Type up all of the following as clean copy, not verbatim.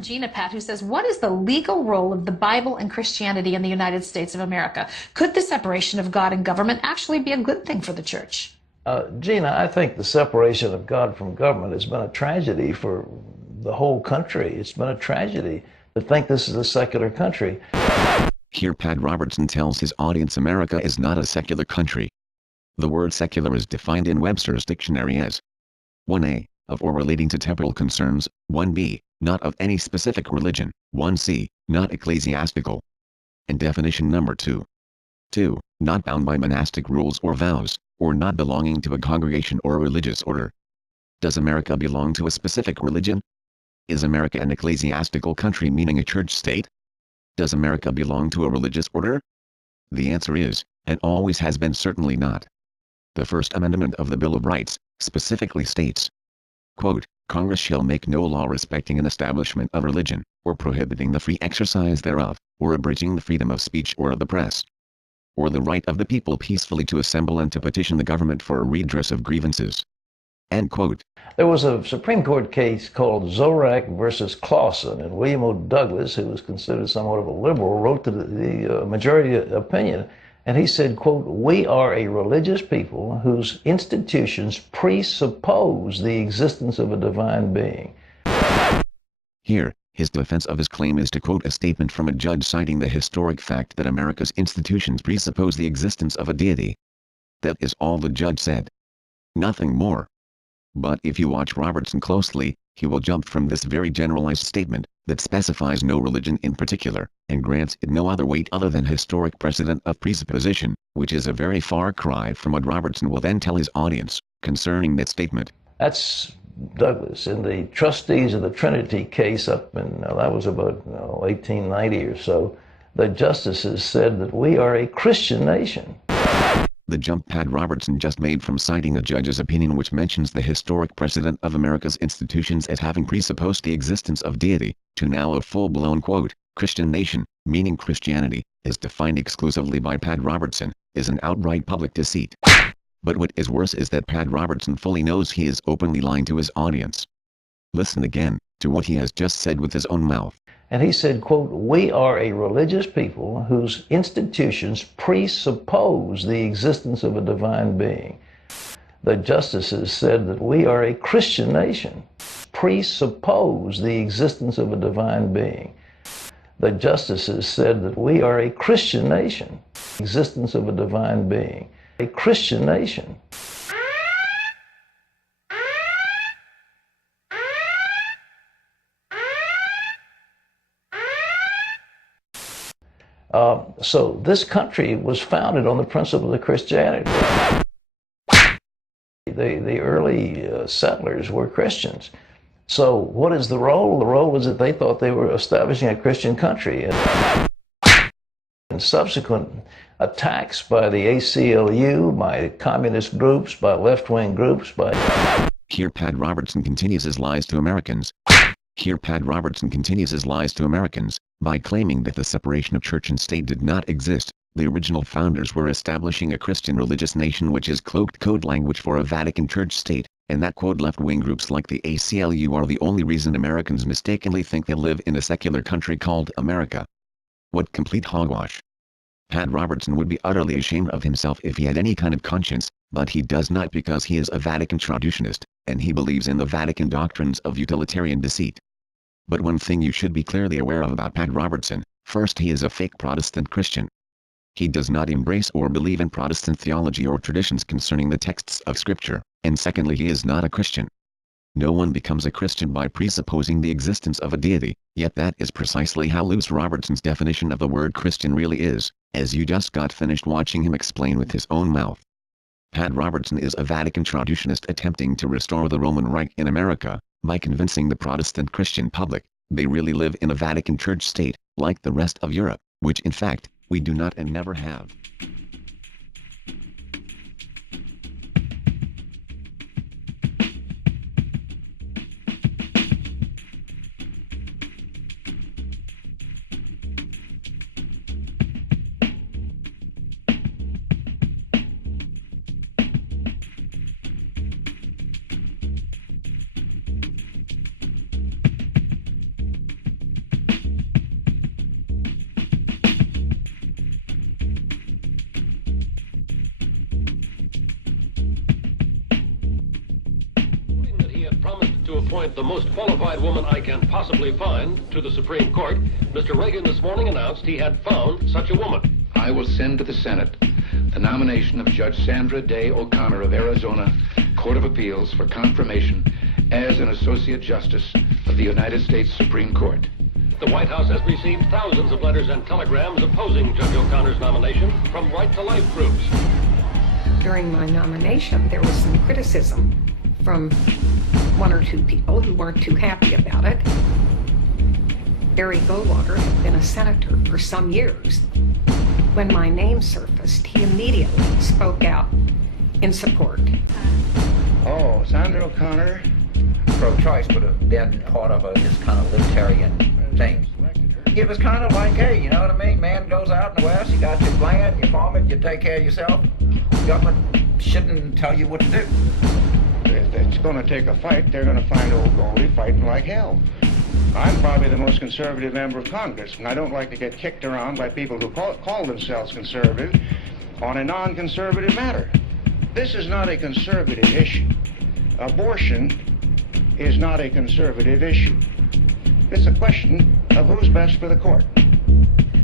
from Gina Pat, who says, what is the legal role of the Bible and Christianity in the United States of America? Could the separation of God and government actually be a good thing for the church? Gina, I think the separation of God from government has been a tragedy for the whole country. It's been a tragedy to think this is a secular country. Here Pat Robertson tells his audience America is not a secular country. The word secular is defined in Webster's dictionary as 1a, of or relating to temporal concerns, 1b, not of any specific religion, 1c, not ecclesiastical. And definition number 2. 2, not bound by monastic rules or vows, or not belonging to a congregation or religious order. Does America belong to a specific religion? Is America an ecclesiastical country, meaning a church state? Does America belong to a religious order? The answer is, and always has been, certainly not. The First Amendment of the Bill of Rights specifically states, quote, Congress shall make no law respecting an establishment of religion, or prohibiting the free exercise thereof, or abridging the freedom of speech or of the press, or the right of the people peacefully to assemble and to petition the government for a redress of grievances. End quote. There was a Supreme Court case called Zorak versus Clawson, and William O. Douglas, who was considered somewhat of a liberal, wrote the majority opinion, and he said, quote, we are a religious people whose institutions presuppose the existence of a divine being. Here, his defense of his claim is to quote a statement from a judge citing the historic fact that America's institutions presuppose the existence of a deity. That is all the judge said. Nothing more. But if you watch Robertson closely, he will jump from this very generalized statement, that specifies no religion in particular, and grants it no other weight other than historic precedent of presupposition, which is a very far cry from what Robertson will then tell his audience, concerning that statement. That's Douglas. In the Trustees of the Trinity case up in, that was about 1890 or so, the justices said that we are a Christian nation. The jump Pat Robertson just made from citing a judge's opinion which mentions the historic precedent of America's institutions as having presupposed the existence of deity, to now a full-blown quote, Christian nation, meaning Christianity, is defined exclusively by Pat Robertson, is an outright public deceit. But what is worse is that Pat Robertson fully knows he is openly lying to his audience. Listen again, to what he has just said with his own mouth. And he said, quote, we are a religious people whose institutions presuppose the existence of a divine being. The justices said that we are a Christian nation, presuppose the existence of a divine being. The justices said that we are a Christian nation, existence of a divine being, a Christian nation. So this country was founded on the principles of Christianity. The early settlers were Christians. So what is the role? The role is that they thought they were establishing a Christian country. And subsequent attacks by the ACLU, by communist groups, by left-wing groups, by... Here Pat Robertson continues his lies to Americans. Here Pat Robertson continues his lies to Americans, by claiming that the separation of church and state did not exist. The original founders were establishing a Christian religious nation, which is cloaked code language for a Vatican church state, and that quote left-wing groups like the ACLU are the only reason Americans mistakenly think they live in a secular country called America. What complete hogwash. Pat Robertson would be utterly ashamed of himself if he had any kind of conscience, but he does not, because he is a Vatican traducianist, and he believes in the Vatican doctrines of utilitarian deceit. But one thing you should be clearly aware of about Pat Robertson: first, he is a fake Protestant Christian. He does not embrace or believe in Protestant theology or traditions concerning the texts of Scripture, and secondly, he is not a Christian. No one becomes a Christian by presupposing the existence of a deity, yet that is precisely how loose Robertson's definition of the word Christian really is, as you just got finished watching him explain with his own mouth. Pat Robertson is a Vatican traducianist attempting to restore the Roman Reich in America, by convincing the Protestant Christian public they really live in a Vatican church state, like the rest of Europe, which in fact, we do not and never have. appoint the most qualified woman I can possibly find to the Supreme Court, Mr. Reagan this morning announced he had found such a woman. I will send to the Senate the nomination of Judge Sandra Day O'Connor of Arizona Court of Appeals for confirmation as an Associate Justice of the United States Supreme Court. The White House has received thousands of letters and telegrams opposing Judge O'Connor's nomination from right-to-life groups. During my nomination, there was some criticism from one or two people who weren't too happy about it. Barry Goldwater had been a senator for some years. When my name surfaced, he immediately spoke out in support. Oh, Sandra O'Connor, pro-choice would have been part of this kind of libertarian thing. It was kind of like, hey, you know what I mean? Man goes out in the West, you got your land, you farm it, you take care of yourself. The government shouldn't tell you what to do. If it's going to take a fight, they're going to find old Goldie fighting like hell. I'm probably the most conservative member of Congress, and I don't like to get kicked around by people who call themselves conservative on a non-conservative matter. This is not a conservative issue. Abortion is not a conservative issue. It's a question of who's best for the court.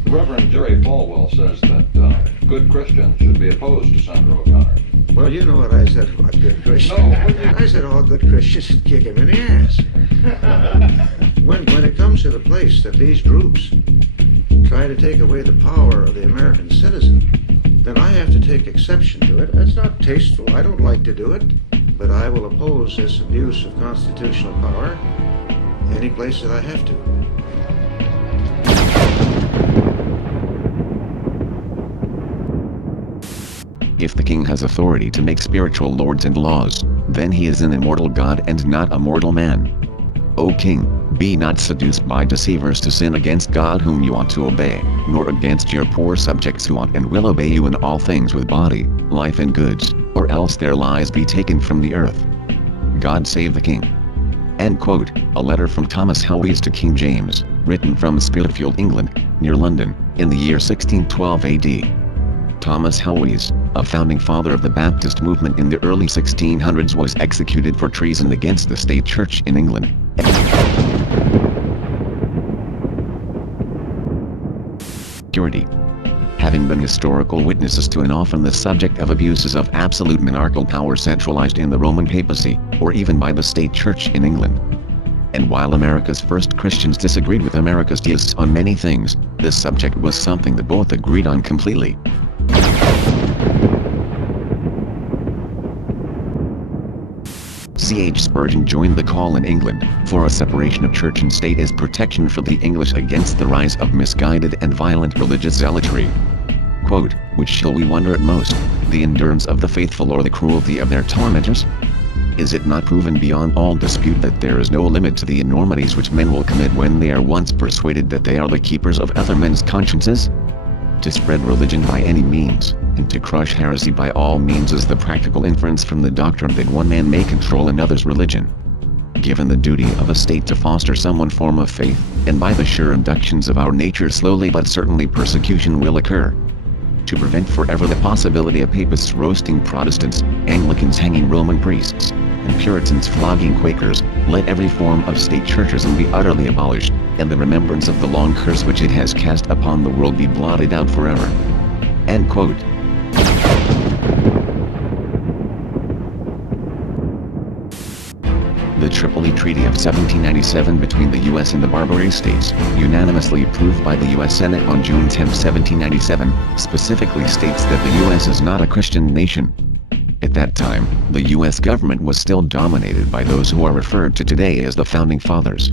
Reverend Jerry Falwell says that good Christians should be opposed to Sandra O'Connor. Well, you know what I said about good Christians. No, I said all good Christians should kick him in the ass. When it comes to the place that these groups try to take away the power of the American citizen, then I have to take exception to it. That's not tasteful. I don't like to do it. But I will oppose this abuse of constitutional power any place that I have to. If the king has authority to make spiritual lords and laws, then he is an immortal God and not a mortal man. O king, be not seduced by deceivers to sin against God whom you ought to obey, nor against your poor subjects who ought and will obey you in all things with body, life and goods, or else their lives be taken from the earth. God save the king. End quote. A letter from Thomas Helwys to King James, written from Spitalfield, England, near London, in the year 1612 AD. Thomas Helwys, a founding father of the Baptist movement in the early 1600s, was executed for treason against the state church in England. Security. Having been historical witnesses to and often the subject of abuses of absolute monarchical power centralized in the Roman papacy, or even by the state church in England. And while America's first Christians disagreed with America's deists on many things, this subject was something that both agreed on completely. C.H. Spurgeon joined the call in England for a separation of church and state as protection for the English against the rise of misguided and violent religious zealotry. Quote, which shall we wonder at most, the endurance of the faithful or the cruelty of their tormentors? Is it not proven beyond all dispute that there is no limit to the enormities which men will commit when they are once persuaded that they are the keepers of other men's consciences? To spread religion by any means, and to crush heresy by all means is the practical inference from the doctrine that one man may control another's religion. Given the duty of a state to foster some one form of faith, and by the sure inductions of our nature slowly but certainly persecution will occur. To prevent forever the possibility of papists roasting Protestants, Anglicans hanging Roman priests, and Puritans flogging Quakers, let every form of state churchism be utterly abolished, and the remembrance of the long curse which it has cast upon the world be blotted out forever. End quote. The Tripoli Treaty of 1797 between the U.S. and the Barbary States, unanimously approved by the U.S. Senate on June 10, 1797, specifically states that the U.S. is not a Christian nation. At that time, the U.S. government was still dominated by those who are referred to today as the Founding Fathers.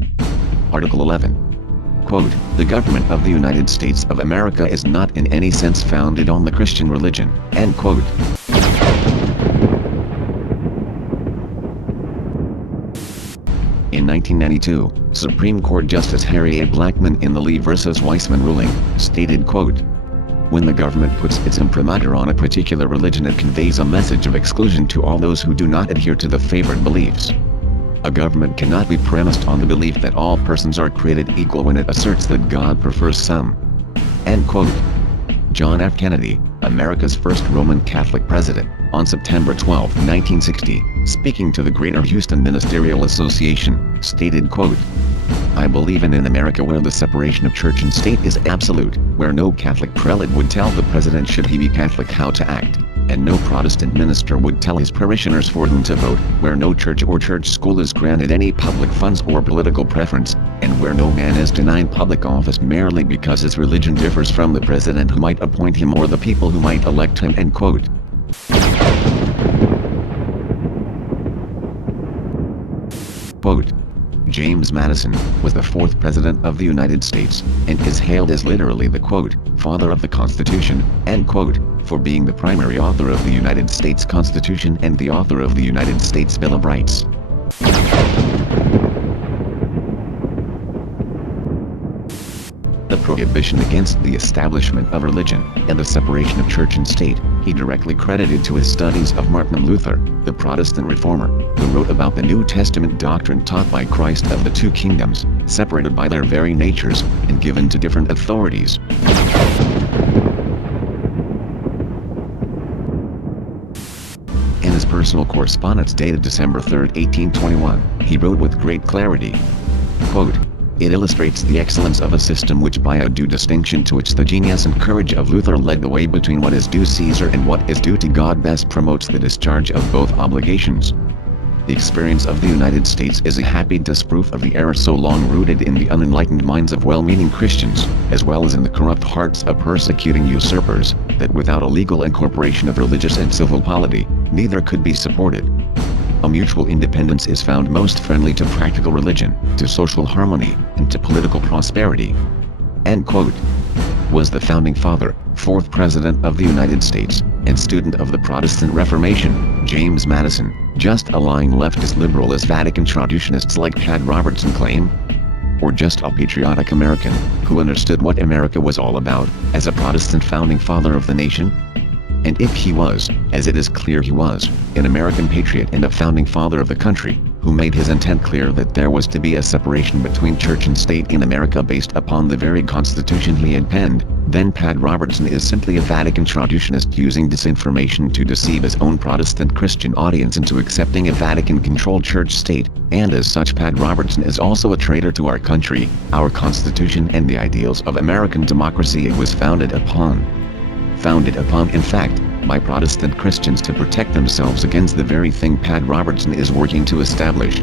Article 11. Quote, the government of the United States of America is not in any sense founded on the Christian religion. End quote. In 1992, Supreme Court Justice Harry A. Blackmun in the Lee v. Weissman ruling, stated, quote, when the government puts its imprimatur on a particular religion, it conveys a message of exclusion to all those who do not adhere to the favored beliefs. A government cannot be premised on the belief that all persons are created equal when it asserts that God prefers some. End quote. John F. Kennedy, America's first Roman Catholic president, on September 12, 1960, speaking to the Greater Houston Ministerial Association, stated, quote, "I believe in an America where the separation of church and state is absolute, where no Catholic prelate would tell the president should he be Catholic how to act, and no Protestant minister would tell his parishioners for whom to vote, where no church or church school is granted any public funds or political preference, and where no man is denied public office merely because his religion differs from the president who might appoint him or the people who might elect him." End quote. Quote, James Madison was the fourth president of the United States, and is hailed as literally the, quote, father of the Constitution, end quote, for being the primary author of the United States Constitution and the author of the United States Bill of Rights. The prohibition against the establishment of religion, and the separation of church and state, he directly credited to his studies of Martin Luther, the Protestant reformer, who wrote about the New Testament doctrine taught by Christ of the two kingdoms, separated by their very natures, and given to different authorities. In his personal correspondence dated December 3, 1821, he wrote with great clarity, quote, "It illustrates the excellence of a system which by a due distinction to which the genius and courage of Luther led the way between what is due Caesar and what is due to God best promotes the discharge of both obligations. The experience of the United States is a happy disproof of the error so long rooted in the unenlightened minds of well-meaning Christians, as well as in the corrupt hearts of persecuting usurpers, that without a legal incorporation of religious and civil polity, neither could be supported. A mutual independence is found most friendly to practical religion, to social harmony, and to political prosperity." End quote. Was the founding father, fourth president of the United States, and student of the Protestant Reformation, James Madison, just a lying leftist liberal as Vatican traditionists like Pat Robertson claim? Or just a patriotic American, who understood what America was all about, as a Protestant founding father of the nation? And if he was, as it is clear he was, an American patriot and a founding father of the country, who made his intent clear that there was to be a separation between church and state in America based upon the very Constitution he had penned, then Pat Robertson is simply a Vatican traditionist using disinformation to deceive his own Protestant Christian audience into accepting a Vatican-controlled church state, and as such Pat Robertson is also a traitor to our country, our Constitution and the ideals of American democracy it was founded upon. Founded upon, in fact, by Protestant Christians to protect themselves against the very thing Pat Robertson is working to establish.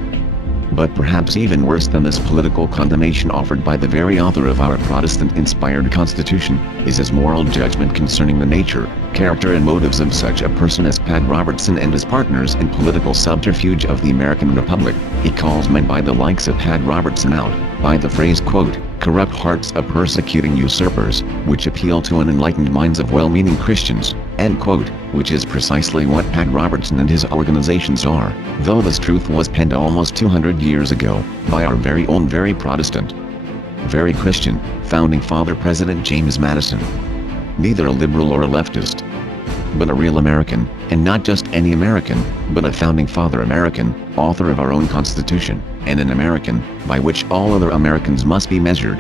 But perhaps even worse than this political condemnation offered by the very author of our Protestant-inspired Constitution, is his moral judgment concerning the nature, character and motives of such a person as Pat Robertson and his partners in political subterfuge of the American Republic. He calls men by the likes of Pat Robertson out, by the phrase, quote, corrupt hearts of persecuting usurpers, which appeal to unenlightened minds of well-meaning Christians, end quote, which is precisely what Pat Robertson and his organizations are, though this truth was penned almost 200 years ago, by our very own very Protestant, very Christian, founding father President James Madison. Neither a liberal or a leftist, but a real American, and not just any American, but a founding father American, author of our own Constitution, and an American, by which all other Americans must be measured.